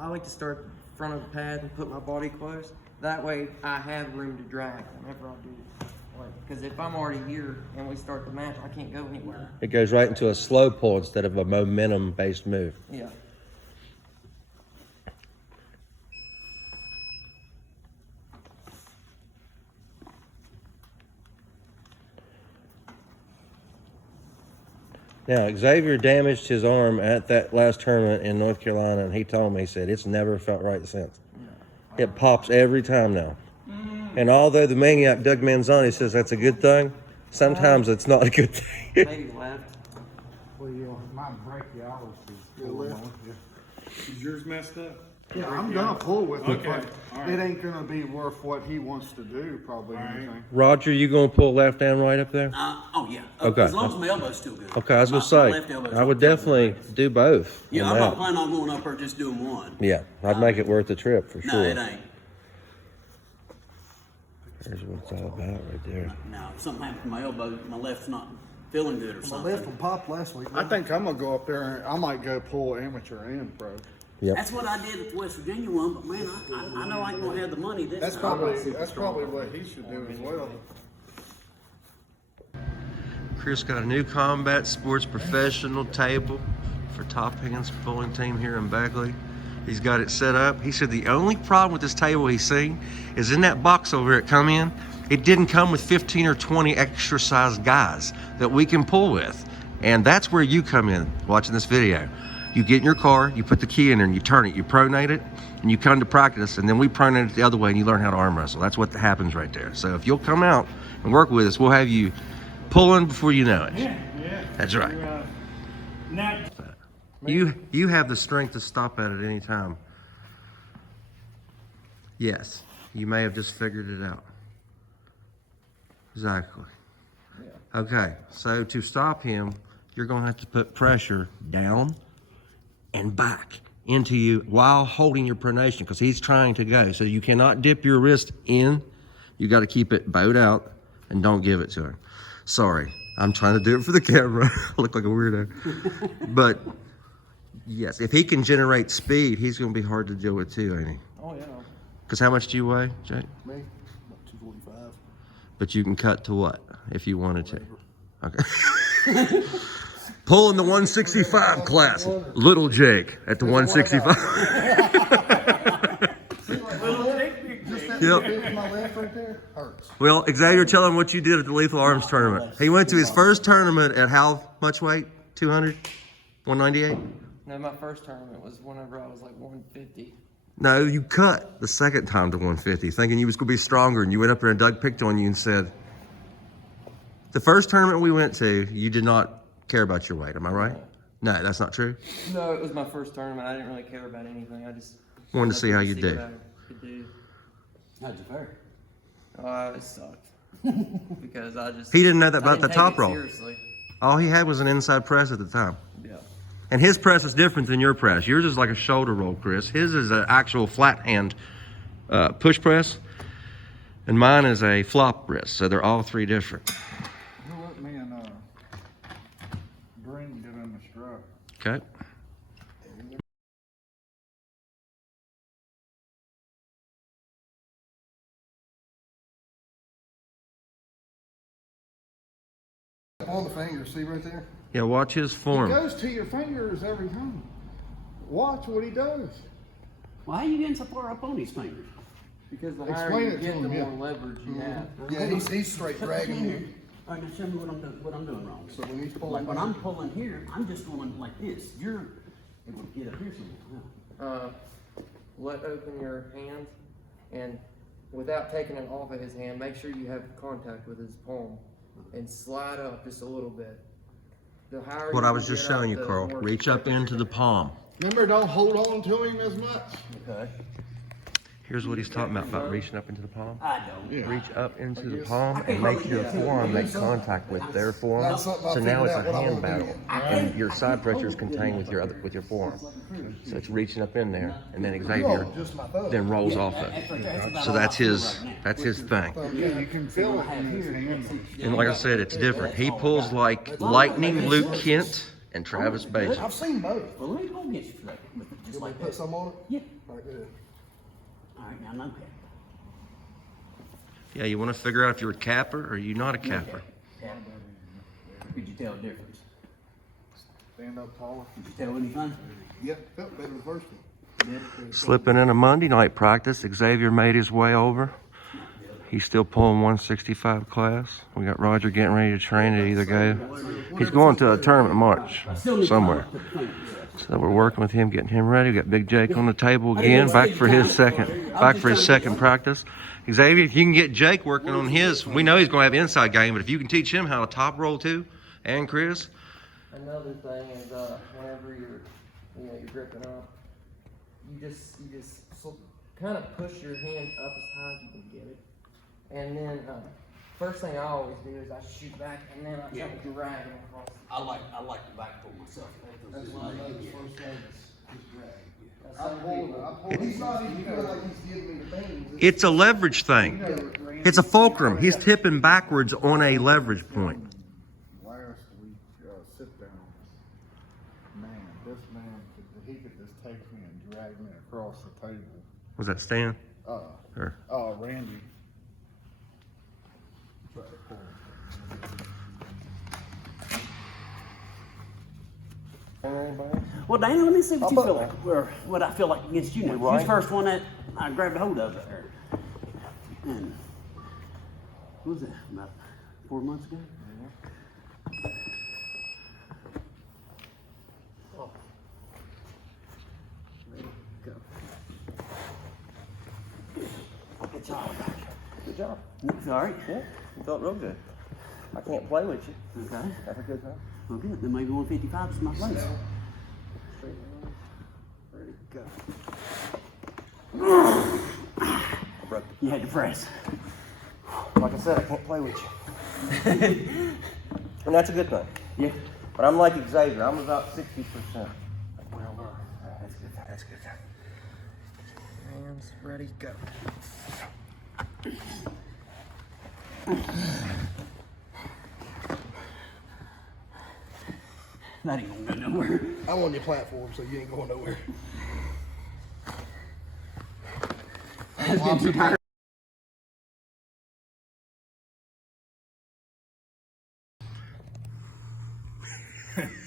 I like to start front of the pad and put my body close. That way I have room to drag whenever I do. Because if I'm already here and we start the match, I can't go anywhere. It goes right into a slow pull instead of a momentum-based move. Yeah. Now, Xavier damaged his arm at that last tournament in North Carolina, and he told me, he said, it's never felt right since. No. It pops every time now. And although the maniac Doug Manzoni says that's a good thing, sometimes it's not a good thing. Maybe left. Well, my brachialis is Is yours messed up? Yeah, I'm gonna pull with it, Okay, but all right. it ain't gonna be worth what he wants to do, probably. All right. Anything. Roger, you gonna pull left and right up there? Oh yeah. Okay. As long as my elbow's still good. Okay, I was My gonna left say, elbow's I would still definitely good. do both. Yeah, on I'm not that. planning on going up there just doing one. Yeah, I'd make it worth the trip for No, sure. it ain't. There's what it's all about right there. Now, if something happens to my elbow, my left's not feeling good or My something. left one popped last week. I think I'm gonna go up there and I might go pull amateur and pro. Yep. That's what I did at the West Virginia one, but man, I know I ain't gonna have the money this That's time. probably what he should do as well. Chris got a new combat sports professional table for Top Hands bowling team here in Bagley. He's got it set up. He said the only problem with this table he's seen is in that box over it come in, it didn't come with 15 or 20 extra sized guys that we can pull with. And that's where you come in watching this video. You get in your car, you put the key in there and you turn it, you pronate it, and you come to practice, and then we pronate it the other way and you learn how to arm wrestle. That's what happens right there. So if you'll come out and work with us, we'll have you pulling before you know it. Yeah. That's right. Now, You have the strength to stop at any time. Yes, you may have just figured it out. Exactly. Okay, so to stop him, you're going to have to put pressure down and back into you while holding your pronation because he's trying to go. So you cannot dip your wrist in. You got to keep it bowed out and don't give it to him. Sorry, I'm trying to do it for the camera. I look like a weirdo. But yes, if he can generate speed, he's going to be hard to deal with too, ain't he? Oh, yeah. Because how much do you weigh, Jake? Me, about 245. But you can cut to what if you wanted to? Okay. Pulling the 165 class. Little Jake at the 165. Yep. My left right there hurts. Well, Xavier, tell him what you did at the Lethal Arms tournament. He went to his first tournament at how much weight? 200? 198? No, my first tournament was whenever I was like 150. No, you cut the second time to 150, thinking you was going to be stronger, and you went up there and Doug picked on you and said, the first tournament we went to, you did not care about your weight. Am I right? No, that's not true. No, it was my first tournament. I didn't really care about anything. I just Wanted to see how you what did. I could do. How'd you fare? It sucked because I just He didn't know that I about didn't the take top it roll. Seriously. All he had was an inside press at the time. Yeah. And his press is different than your press. Yours is like a shoulder roll, Chris. His is an actual flat hand push press. And mine is a flop wrist. So they're all three different. You let me and Green get in the strap. Okay. On the finger, see right there? Yeah, watch his He form. goes to your fingers every time. Watch what he does. Why are you getting so far up on these fingers? Because the Explain higher you it to get, the him, yeah. more leverage you have. Yeah, he's straight dragging you. All right, now show me what I'm doing wrong. So when he's pulling Like when I'm pulling here, I'm just going like this. You're able to get up here somehow. Let open your hand, and without taking it off of his hand, make sure you have contact with his palm, and slide up just a little bit. The higher What you I was just get up, showing you, the Carl. more Reach up pressure into you're the gonna- palm. Remember, don't hold on to him as much. Okay. Here's what he's talking about reaching up into the palm. I don't. Yeah. Reach up into the palm and make your forearm make contact with their forearm. So now it's a hand battle, and your side pressure is contained with your forearm. So it's reaching up in there, and then Xavier Just my thumb. then rolls off it. So that's his thing. Yeah, you can feel it in his hand. And like I said, it's different. He pulls like lightning Luke Kent and Travis Oh, Bates. I've seen both. Well, let me go get you for that. Just You like want me to put that. some on it? Yeah. All right, good. All right, now I know that. Yeah, you want to figure out if you're a capper or you not a capper. Yeah. Could you tell the difference? Stand up taller. Could you tell anything? Yeah, felt better the first one. Slipping in a Monday night practice, Xavier made his way over. He's still pulling 165 class. We got Roger getting ready to train to either go. He's going to a tournament in March somewhere. So we're working with him, getting him ready. We got Big Jake on the table again, back for his second practice. Xavier, if you can get Jake working on his, we know he's going to have inside game, but if you can teach him how to top roll too, and Chris. Another thing is whenever you're gripping up, you just kind of push your hand up as high as you can get it, and then first thing I always do is I shoot back and then I try to drag it across. I like the back pull myself. That's one of those first things. Just drag. I pulled it. He's not even feeling like he's giving me the things. It's a leverage thing. It's a fulcrum. He's tipping backwards on a leverage point. Last week, sit down. Man, this man, he could just take me and drag me across the table. Was that Stan? Or Randy. Well, Dana, let me see what you feel like, or what I feel like against you now. You're the first one that I grabbed a hold of it. And what was that, about 4 months ago? Go. Good job. Good job. It's all right. Yeah, you felt real good. I can't play with you. Okay. Have a good time. Well, good. Then maybe 155 is my place. Straight line. Ready to go. You had to press. Like I said, I can't play with you. And that's a good thing. Yeah. But I'm like Xavier. I'm about 60%. That's good. That's good. Hands ready, go. That ain't gonna go nowhere. I'm on your platform, so you ain't going nowhere.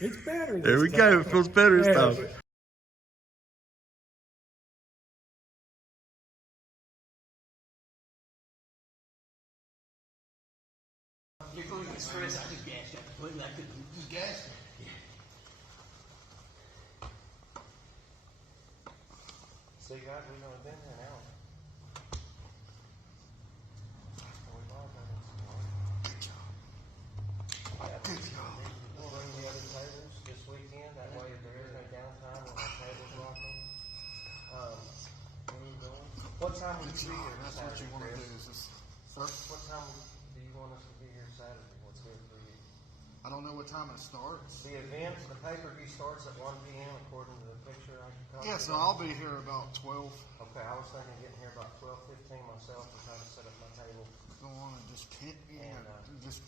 It's better. there we go. It feels better this time. You're going to get stressed. I just gassed you completely. I couldn't just gas you. So you guys, we've only been here an hour. We've all done this. Good job. Good job. We'll bring the other tables this weekend. That way, if there is no downtime when our tables rocking. Where are you going? What time will you be here? That's what you want to do. What time do you want us to be here Saturday? What's good for you? I don't know what time it starts. The event, the pay-per-view starts at 1 p.m. according to the picture I can Yeah, so I'll be here about 12. Okay, I was thinking getting here about 12:15 myself and try to set up my table. Go on and just pin me, And, just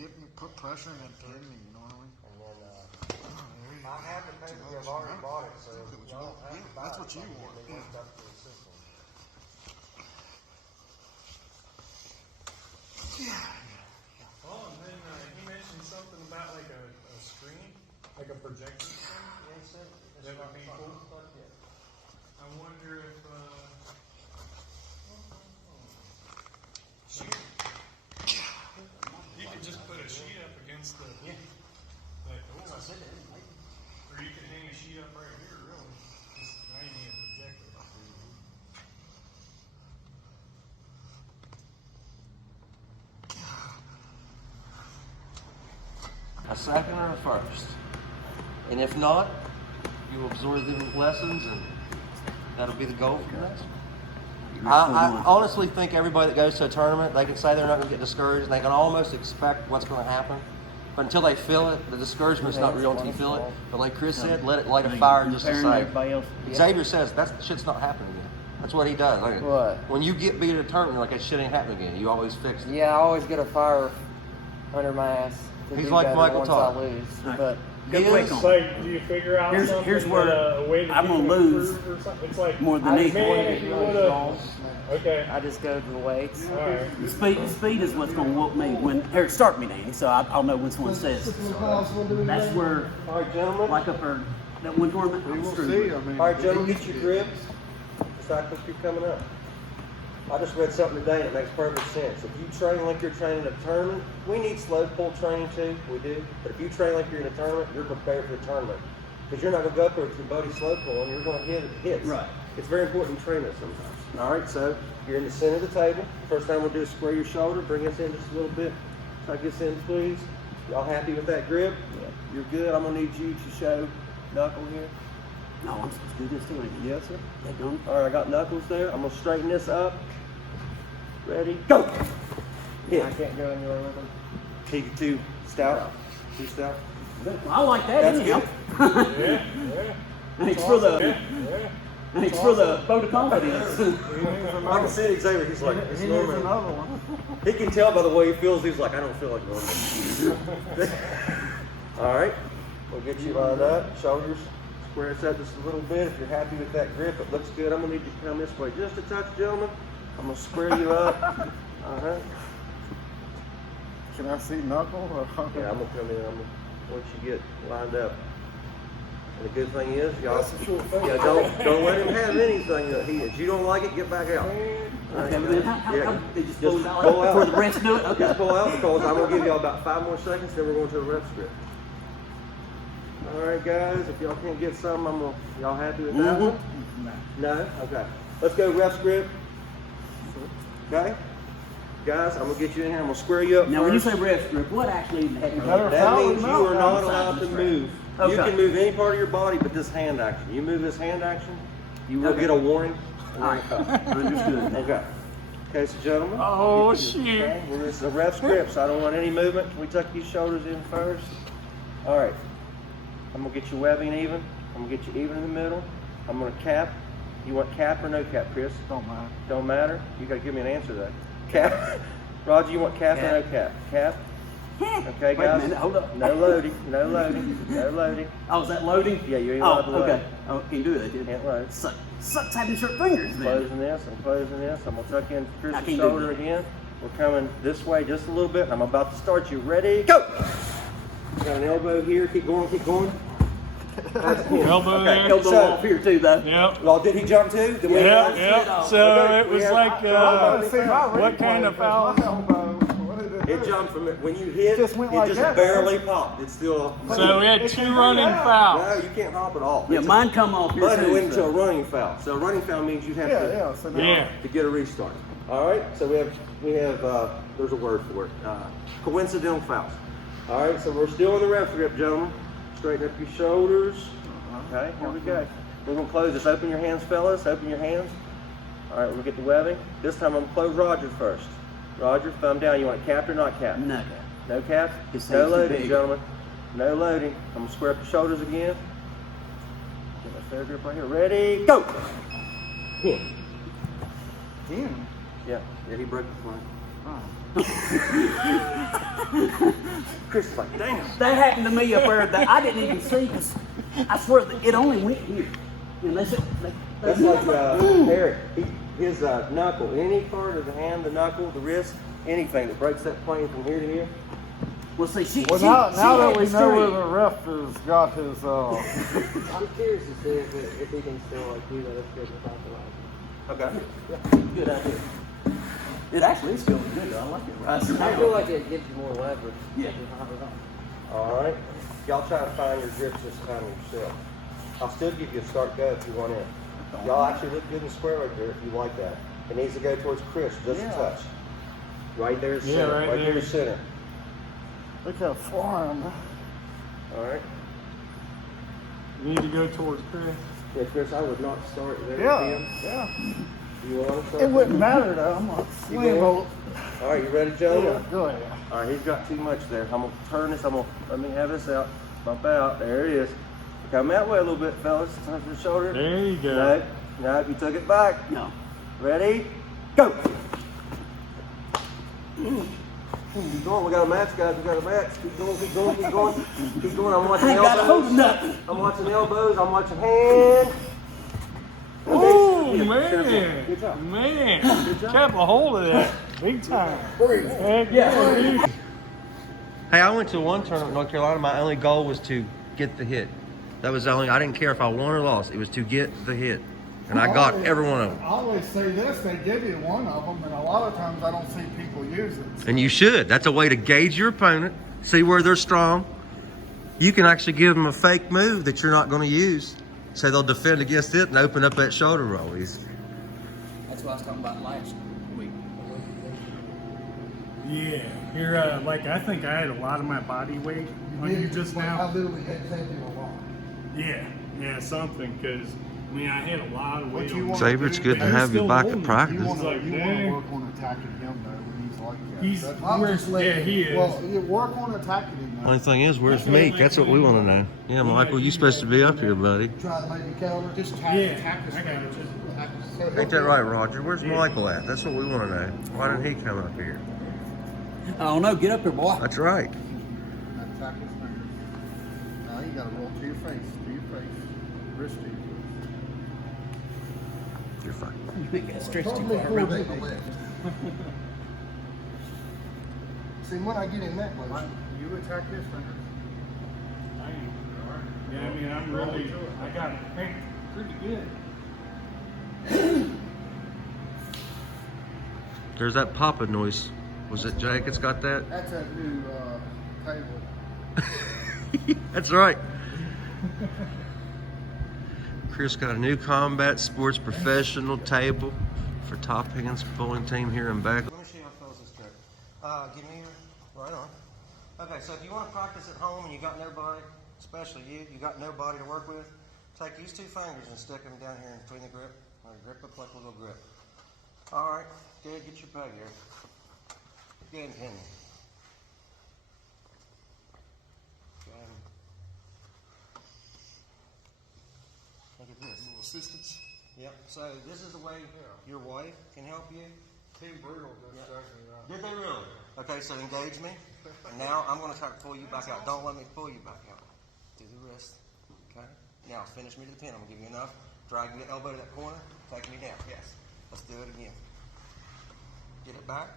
get me, put pressure and then pin me. You know what I mean? And then I have the pay-per-view. I've already bought it, so you don't have to buy That's it. what you I can want. get me one stuff to the system. Oh, and then he mentioned something about like a screen, like a projection screen. That would be cool. I wonder if you could just put a sheet up against the that door, or you could hang a sheet up right here. Really, 'cause now you need a projector. A second or a first. And if not, you absorb the lessons and that'll be the goal for the next one. I honestly think everybody that goes to a tournament, they can say they're not going to get discouraged and they can almost expect what's going to happen. But until they feel it, the discouragement's not real until you feel it. But like Chris said, let it light a fire just to say. Xavier says that shit's not happening again. That's what he does. Like, What? when you get beat at a tournament, you're like, that shit ain't happening again. You always fix it. Yeah, I always get a fire under my ass. To He's do like better Michael once Todd. I lose. But Go quick It's on it. like, do you figure out Here's- something here's where a way that I'm you gonna can lose improve or something? It's like, more than I these. man, if you would've- okay. I just go to the weights. All right. The speed is what's going to whoop me when. Here, start me, Danny, so I'll know which one says. That's where, All right, gentlemen. like up there, that one tournament. We I'm will screwed see, with. I mean. All right, gentlemen, get your grips. It's not supposed to be coming up. I just read something today and it makes perfect sense. If you train like you're training a tournament, we need slow pull training too, we do. But if you train like you're in a tournament, you're prepared for the tournament. Because you're not going to go up there with your buddy slow pulling, you're going to hit hits. Right. It's very important to train it sometimes. All right, so you're in the center of the table. First thing we'll do is square your shoulder, bring us in just a little bit. Tuck us in, please. Y'all happy with that grip? Yeah. You're good. I'm going to need you to show knuckle here. No, I'm supposed to do this too, ain't I? Yes, sir. That done? All right, I got knuckles there. I'm gonna straighten this up. Ready? Go! Hit. I can't go anywhere with them. Take it too stout. Too stout. I like that. That's anyhow. Yeah, yeah. Thanks for the. Yeah, yeah. Thanks for the vote of confidence. I can see Xavier. He's like, it's He needs normal. another one. He can tell by the way he feels. He's like, I don't feel like normal. All right. We'll get you lined up. Shoulders. Square us up just a little bit. If you're happy with that grip, it looks good. I'm gonna need you to come this way just a touch, gentlemen. I'm gonna square you up. Uh-huh. Can I see knuckle? Yeah, I'm gonna come in. Once you get lined up. And the good thing is, y'all, yeah, don't let him have anything that he is. You don't like it, get back out. Okay, but then how they just Just pull out pull out. before the rest do it? Okay. Just pull out because I'm gonna give y'all about 5 more seconds, then we're going to the rep script. All right, guys, if y'all can't get something, y'all happy with that one? No? Okay. Let's go rep script. Okay? Guys, I'm gonna get you in here. I'm gonna square you up Now, when you first. say ref grip, what actually is that? Better That follow means him you out are now. not allowed to move. You Okay. can move any part of your body but this hand action. You move this hand action, you will Okay. get a warning. and All then right, a cut. understood. Okay. Okay, so gentlemen. Oh, get you- shoot. Okay, well, this is a ref script, so I don't want any movement. Can we tuck these shoulders in first? All right. I'm gonna get your webbing even. I'm gonna get you even in the middle. I'm gonna cap. You want cap or no cap, Chris? Don't mind. Don't matter. You gotta give me an answer though. Cap. Roger, you want cap or no cap? Cap. Okay, Wait a guys. minute, hold up. No loading. No loading. No loading. Oh, is that loading? Yeah, you ain't Oh, allowed to load. okay. Oh, can't do that, dude. Can't load. Sucks having short fingers, then. Closing this. I'm closing this. I'm gonna tuck in I Chris's can't do shoulder that. again. We're coming this way just a little bit. I'm about to start you. Ready? Go. Got an elbow here. Keep going. Keep going. That's cool. Elbow Okay. there. Elbow So, off here, too, though. Yep. well, did he jump too? Did we Yep, have- yep. So Okay, it we was have- like, What kind of foul? What did it It do? jumped from it. When you hit, Just went it like just that, barely popped. It's still. So we had It 2 can running bring it fouls. No, you can't hop at all. Yeah, It's a- mine come off here, But it too. went into so- a running foul. So a running foul means you have Yeah, to, yeah. So now, Yeah. to get a restart. All right. So we have there's a word for it. Coincidental fouls. All right. So we're still in the ref grip, gentlemen. Straighten up your shoulders. Okay. Here we go. We're gonna close this. Open your hands, fellas. Open your hands. All right. We'll get the webbing. This time I'm gonna close Roger first. Roger, thumb down. You want it capped or not capped? No. No cap? His No hand's too loading, big. gentlemen. No loading. I'm gonna square up the shoulders again. Get my fair grip right here. Ready? Go! Hit. Damn. Yeah, he broke the plane. Oh. Chris is like, damn. That happened to me up there that I didn't even see, because I swear that it only went here. Unless it. That's like Eric. His knuckle, any part of the hand, the knuckle, the wrist, anything that breaks that plane from here to here. Well, see, she. Well, she, now she that had we the know where string. the ref has got his, I'm curious to see if he can still like do that. Let's go to the Okay. Good idea. It actually is feeling good, though. I like it. Right? I feel like it gives you more leverage. Yeah. All right. Y'all try to find your grips this time yourself. I'll still give you a start go if you want in. Y'all actually look good and square right there if you like that. It needs to go towards Chris, just a touch. Right there, Yeah, center. right Right there, there. center. look how far I'm. All right. You need to go towards Chris. Yeah, Chris, I would not start there. Yeah, with him. yeah. You want to start? It wouldn't matter though. I'm gonna You swing going? vote. All right, you ready, gentlemen? Yeah, go ahead. All right, he's got too much there. I'm gonna turn this. Let me have this out. Bump out. There it is. Come that way a little bit, fellas. Touch the shoulder. There you go. No, no, you took it back. No. Ready? Go. Keep going. We got a match, guys. We got a match. Keep going. Keep going. Keep going. Keep going. I'm watching I ain't got a hold of elbows. nothing. I'm watching elbows. I'm watching hands. Oh, Good man. job. Man. Kept a hold of that. Big time. Heck yeah. Hey, I went to one tournament in North Carolina. My only goal was to get the hit. That was the only. I didn't care if I won or lost. It was to get the hit, and I got every one of them. I always say this, they give you one of them, and a lot of times I don't see people use it. And you should. That's a way to gauge your opponent, see where they're strong. You can actually give them a fake move that you're not going to use. Say they'll defend against it and open up that shoulder roll. That's what I was talking about last week. Yeah. You're like, I think I had a lot of my body weight on you just I now. literally had Xavier a lot. Yeah, something, because, I mean, I had a lot of weight What you on want- Xavier, it's good to He's have you still back holding at it. practice. You want like, to dang. work on attacking him though when he's like that. He's- That's- I'm I'm just letting- he is. Well, you work on attacking him now. Only thing is, where's Meek? That's what we want to know. Yeah, Michael, you supposed to be up here, buddy. Try to maybe counter. Just Yeah, attack his I got it. fingers. Attack his- Ain't that right, Roger? Where's Michael at? That's what we want to know. Why didn't he come up here? I don't know. Get up here, boy. That's right. Attack his fingers. Now you gotta roll to your face, wrist to your You're fine. You think that stretched too Probably far around. coordinate the left. See, when I get in that motion, you attack his fingers. Yeah, I mean, I'm really, I got it pretty good. There's that popping noise. Was it Jake that's got that? That's a new table. That's right. Chris got a new combat sports professional table for Top Hands bowling team here in Bagley. Let me show you how fellas this trick. Give me your right arm. Okay, so if you want to practice at home and you got nobody, especially you got nobody to work with, take these two fingers and stick them down here in between the grip. Or grip up like a little grip. All right, good. Get your bug here. Go ahead and pin me. Go ahead and look at this. Little assistance. Yep. So this is the way your wife can help you. Team Brutal does exactly right. Did they really? Okay, so engage me. And now I'm going to try to pull you back out. Don't let me pull you back out. Do the wrist. Okay. Now finish me to the pin. I'm going to give you enough. Drag your elbow to that corner. Take me down. Yes. Let's do it again. Get it back.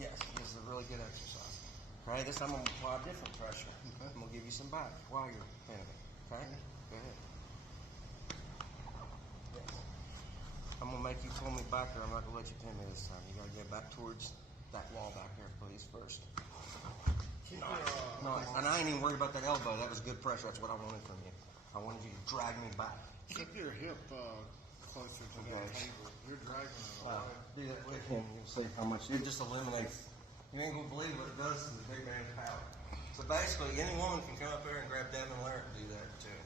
Yes. This is a really good exercise. Okay. This time I'm going to apply different pressure. I'm going to give you some back while you're pinning it. Okay. Go ahead. Yes. I'm going to make you pull me back there. I'm not going to let you pin me this time. You got to get back towards that wall back there, please, first. Nice. And I ain't even worried about that elbow. That was good pressure. That's what I wanted from you. I wanted you to drag me back. Keep your hip closer to the table. You're dragging it away. Do that with him. You'll see how much it just eliminates. You ain't gonna believe what it does to the big man's power. So basically, any woman can come up there and grab Devin and Larry and do that too.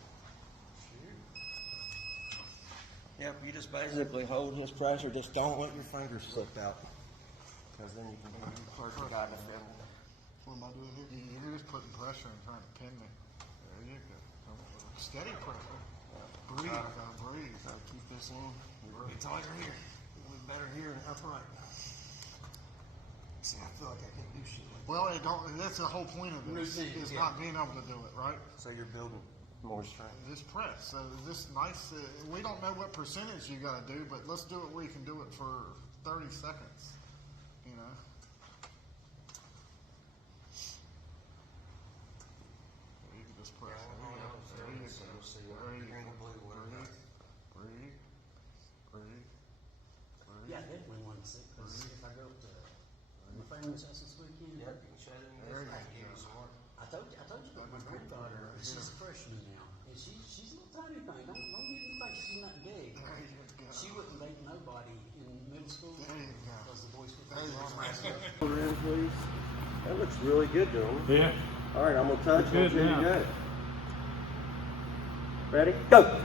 Yep, you just basically hold his pressure. Just don't let your fingers slip out, because then you can be the perfect guy to defend. What am I doing here? You're just putting pressure and trying to pin me. There you go. Steady pressure. Breathe. Breathe. So keep this in. You're really tighter here. You'll be better here and upright. See, I feel like I can do shit like Well, it don't. That's the whole point of this. Routine, Is yeah. not being able to do it, right? that. So you're building more strength. This press. So this nice. We don't know what percentage you got to do, but let's do it where you can do it for 30 seconds. You know. You can just press. There you go. There you go. You'll see There what you you're go. gonna believe what it does. Breathe. Breathe. Breathe. Yeah, I definitely want to see, because if I go to my family's house this weekend, Yep, you can shut it in There this. you I can give you some more. I told you about my granddaughter. She's a freshman now, and she's a little tiny thing. Don't get me think she's not gay. There you go. She wouldn't date nobody in middle school There you go. because the boys would There you go. In, please. That looks really good, gentlemen. Yeah. All right, I'm gonna touch Good until you now. got it. Ready? Go.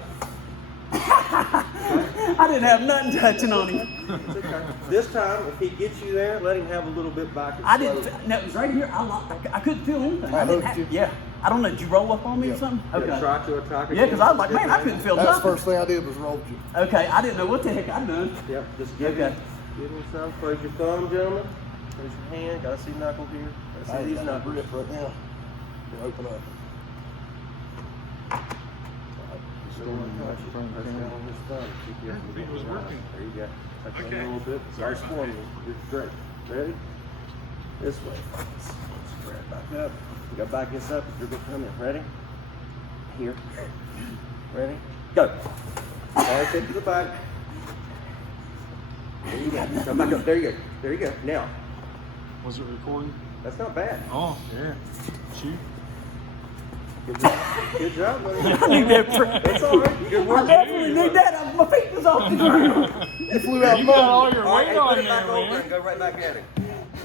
I didn't have nothing touching on him. It's okay. This time, if he gets you there, let him have a little bit back. and I slow didn't. No, it was right here. I couldn't feel anything. I didn't hooked you. yeah. I don't know. Did you roll up on me or something? it. Okay. Try to attack it. Yeah, because I was like, man, I couldn't feel That's the nothing. first thing I did was rolled you. Okay, I didn't know what the heck I'd done. Yep, just give Okay. him some. Close your thumb, gentlemen. There's your hand. Gotta see knuckle here. Gotta see these knuckles. Grip right now. We'll open up. Press down on this thumb. Keep your It was working. There you go. Touch it Okay. a little bit. Nice for you. You're great. Ready? This way. Spread back up. You gotta back this up if you're gonna come in. Ready? Here. Ready? Go. All right, take to the back. There you go. Come back up. There you go. There you go. Now. Was it recording? That's not bad. Oh, yeah. Shoot. Good job. Good job, buddy. I knew that. It's all right. Good I work. definitely knew that. My feet was off the ground. It flew out You got all your All right, weight hey, on put it there, back over man. and go right back at him.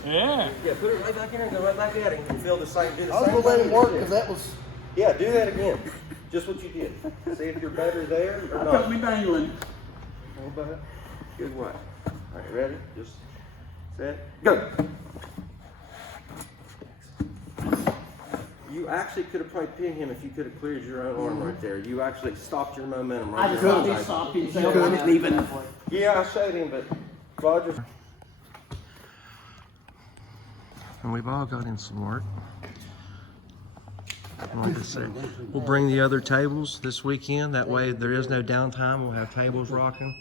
Yeah. Yeah, put it right back in there and go right back at him. And feel the same. Do the I was same gonna let thing it you work did. because that was. Yeah, do that again. Just what you did. See if you're better there or Got not. me dangling. Hold back. Good work. All right, ready? Just set. Go. You actually could have probably pinned him if you could have cleared your own arm right there. You actually stopped your momentum right I just there. thought he stopped himself. I didn't even. Yeah, I showed him, but Roger. And we've all got in some work. Like I say, we'll bring the other tables this weekend. That way there is no downtime. We'll have tables rocking.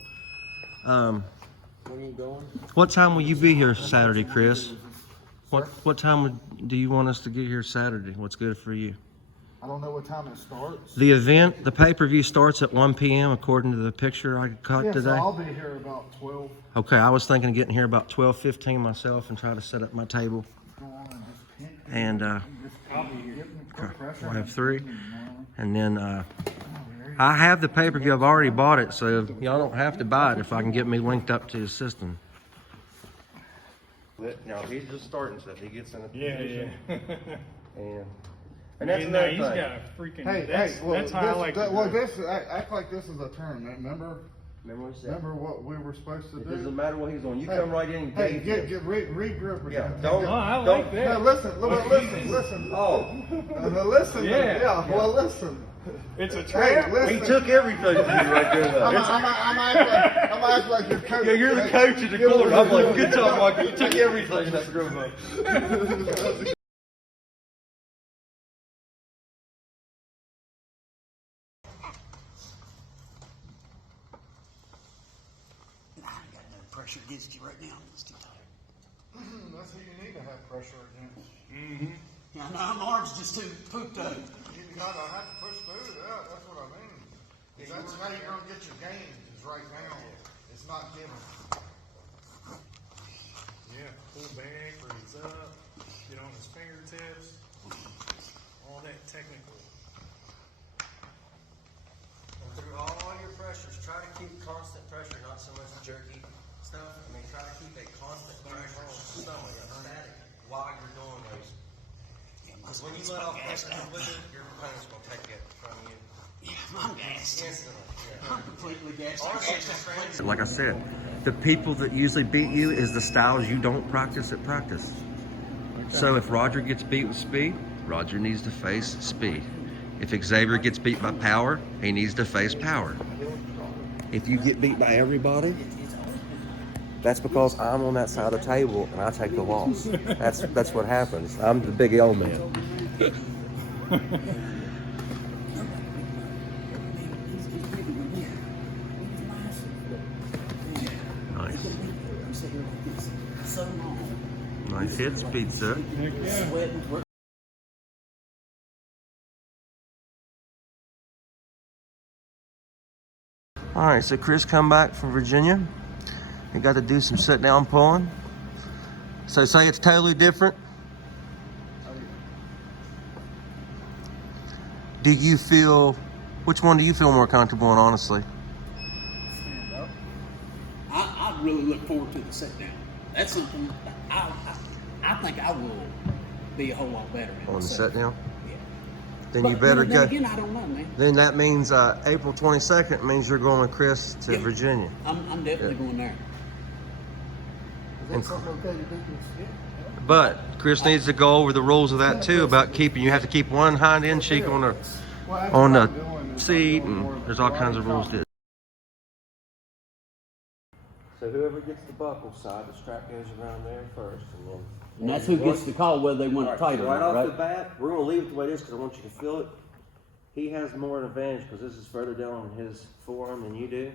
When you going? What time will you be here Saturday, Chris? What time do you want us to get here Saturday? What's good for you? I don't know what time it starts. The event, the pay-per-view starts at 1 p.m. according to the picture I caught Yeah, so today. I'll be here about 12. Okay, I was thinking of getting here about 12:15 myself and try to set up my table. Go on and just pin. And we'll have 3. And then I have the pay-per-view. I've already bought it, so y'all don't have to buy it if I can get me linked up to the system. Now he's just starting stuff. He gets in a position. And that's another He's thing. got a freaking. Hey, that's well, that's how I like to do it. this act like this is a tournament. Remember Remember what we were supposed to It do? doesn't matter what he's on. You Hey, come right in and Hey, get regroup again. Yeah, don't. Oh, I don't. like Now that. listen. Oh, Listen. Yeah. Well, listen. It's a Hey, trap. listen. he took everything from you right there, though. I'm acting like your coach. Yeah, you're the coach of the corner. I'm like, good job, Michael. You took everything in that group. Nah, I got no pressure against you right now. It's too tight. That's who you need to have pressure against. Yeah, my arm's just too pooped up. You gotta have to push through that. That's what I mean. That's how you're gonna get your gains. Is right now. It's not given. Yeah, pull back, raise up, get on his fingertips, all that technical. And through all your pressures, try to keep constant pressure, not so much jerky stuff. I mean, try to keep a constant pressure stomach, static, while you're doing those. Because when you let off pressure with it, your opponent's going to take it from you. Yeah, I'm gassed. Instantly. I'm completely gassed. Like I said, the people that usually beat you is the styles you don't practice at practice. So if Roger gets beat with speed, Roger needs to face speed. If Xavier gets beat by power, he needs to face power. If you get beat by everybody, that's because I'm on that side of the table and I take the loss. That's what happens. I'm the big L man. Nice. So long. Nice hits, pizza. Heck yeah. Sweating. All right, so Chris come back from Virginia. He got to do some sit down pulling. So say it's totally different. Do you feel, which one do you feel more comfortable in, honestly? Stand up. I really look forward to the sit down. That's something I think I will be a whole lot better at. On the myself. sit down? Yeah. Then But you better then go. again, I don't know, man. Then that means April 22nd means you're going with Chris to Yeah. Virginia. I'm definitely going there. Is that something okay to do? Yeah. But Chris needs to go over the rules of that too, about keeping, you have to keep one hind end cheek on the Well, that's on what the I'm doing is I'm seat, doing more and of there's a all kinds of karate rules chop. to it. So whoever gets the buckle side, the strap goes around there first, and then. And that's who gets the call whether they want it tighter or Right not, off the right? bat, we're gonna leave it the way it is because I want you to feel it. He has more of an advantage because this is further down on his forearm than you do.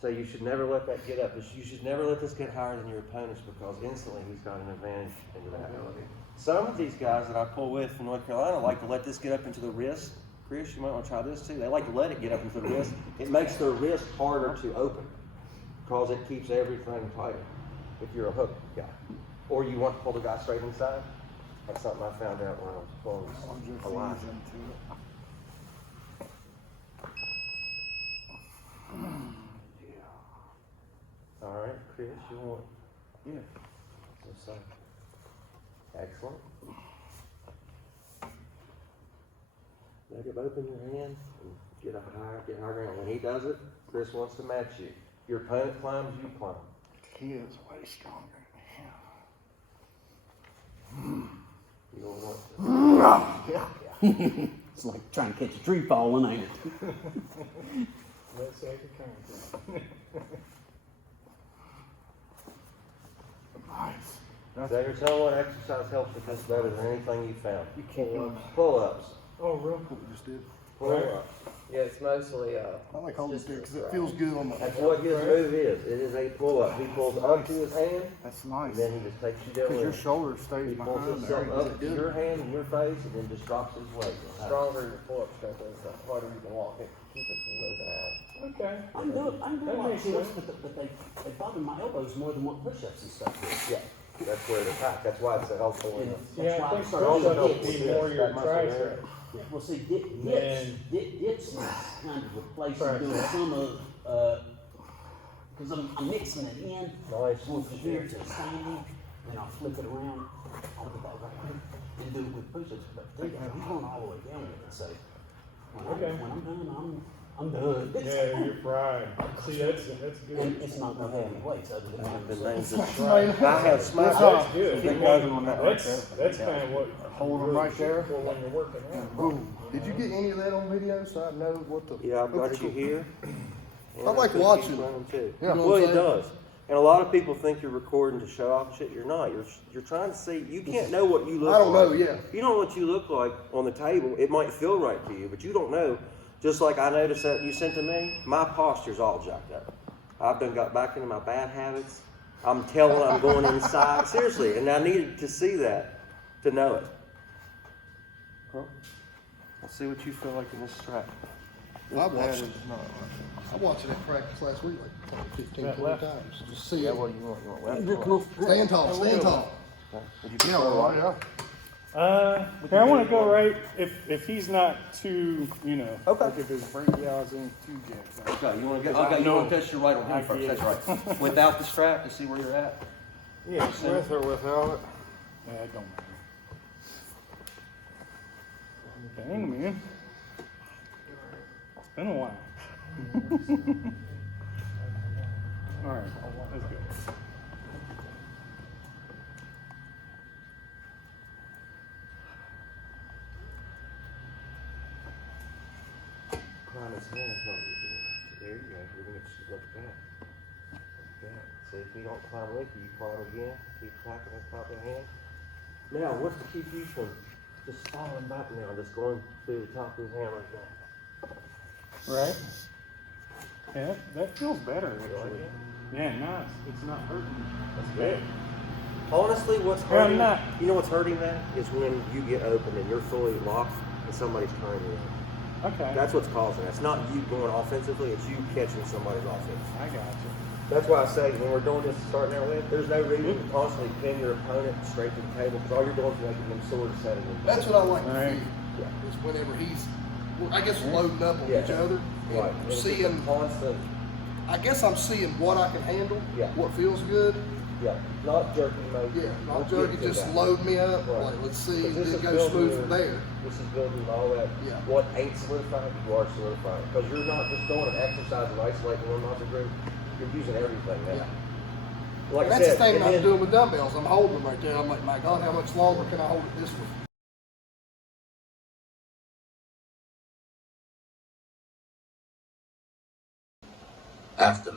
So you should never let that get up. You should never let this get higher than your opponent's because instantly he's got an advantage into that. Some of these guys that I pull with from North Carolina like to let this get up into the wrist. Chris, you might want to try this too. They like to let it get up into the wrist. It makes their wrist harder to open because it keeps everything tighter if you're a hook guy. Or you want to pull the guy straight inside. That's something I found out when I was pulling a line. All right, Chris, you want? Yeah. So, excellent. Let him open your hand and get higher ground. When he does it, Chris wants to match you. Your opponent climbs, you climb. He is way stronger. You don't want to. Yeah. It's like trying to catch a tree falling, ain't it? Let's say the contact. Nice. Xavier, tell me what exercise helps with this better than anything you found. You can't. Pull-ups. Oh, real? What we just did. Pull-ups. Yeah, it's mostly I like holding it there because it feels good on That's the. what his move is. It is a pull-up. He pulls up to his hand, That's and nice. then he just takes you down Because your there. shoulder stays He pulls behind there. himself Is up it to good? your hand and your face, and then just drops his weight. stronger your pull-up strength is, the harder you can walk it, keep it from moving out. Okay. I can do it. I can do That a lot of makes push-ups, sense. but they bother my elbows more than what push-ups and stuff do. Yeah, that's where it attacks. That's why it's a helpful. And Yeah, that's I why think started also push-ups helps would be with more this, your that muscle there. tricep. Yeah, well, see, Man. dips is kind of replacing Right. doing some of, because I'm mixing it in, Nice. going from here to standing, and I'll flip it around, I'll get that right here, and do it with push-ups, but he's going all the way down with it, so Okay. when I'm done, I'm done. Yeah, you're fried. See, that's good. And it's not no heavy weights other than The that. names of I have smacked That's good. Keep moving on that right That's kind of what Hold 'em really right there. shoot for when you're working out. Boom. Did you get any of that on video so I know what the? Yeah, I've got Okay, you cool. here. I like watching. Too. Yeah. Well, it does. And a lot of people think you're recording to show off shit. You're not. You're trying to see. You can't know what you look like. I don't know, yeah. You don't know what you look like on the table. It might feel right to you, but you don't know. Just like I noticed that you sent to me, my posture's all jacked up. I've done got back into my bad habits. I'm telling I'm going inside. Seriously, and I needed to see that to know it. Huh? I'll see what you feel like in this strap. I watched it. I watched it at practice last week like 15, 20 times. Just see it. What do you want? You want left? You're close. Stand tall, stand tall. Would you Yeah, prefer well, right? yeah. Here, I want to go right if he's not too, Okay. Like if his brachials ain't too jacked up. Okay, you want to get? Okay, you want to test your right on him first. That's right. Without the strap to see where you're at. yeah, With or without it. Yeah, it don't matter. Dang, man. It's been a while. All right, that's good. Climb his hand. No, there you go. You're gonna just look at that. Look at that. See if he don't climb with you, you climb again. Keep clapping on top of the hand. Now, what's to keep you from just falling back now, just going through the top of his hand like that? Right? Yeah, that feels better, actually. Yeah, no, it's not hurting. That's good. Honestly, what's Yeah, I'm hurting? not. You know what's hurting that is when you get open and you're fully locked and somebody's turning you. Okay. That's what's causing it. It's not you going offensively, it's you catching somebody's offense. I got you. That's why I say when we're doing this starting out with, there's no reason to constantly pin your opponent straight to the table because all you're doing is making them sort of setting them. That's what I like to Right. see. Is whenever he's, well, I guess loading up on Yeah. each other. Right. And And it's just a seeing, constant, I guess I'm seeing what I can handle. Yeah. What feels good. yeah, not jerking mode. Yeah. Not Let's joking, get to just that. load me up. Right. Like, let's see, But this then is go building smooth your- from there. This is building all that. Yeah. What ain't solidified, you are solidifying. Because you're not just doing an exercise and isolating one muscle group. You're using everything now. Yeah. Like And I that's said, the thing and I'm then- doing with dumbbells. I'm holding them right there. I'm like, my God, how much longer can I hold it this way? After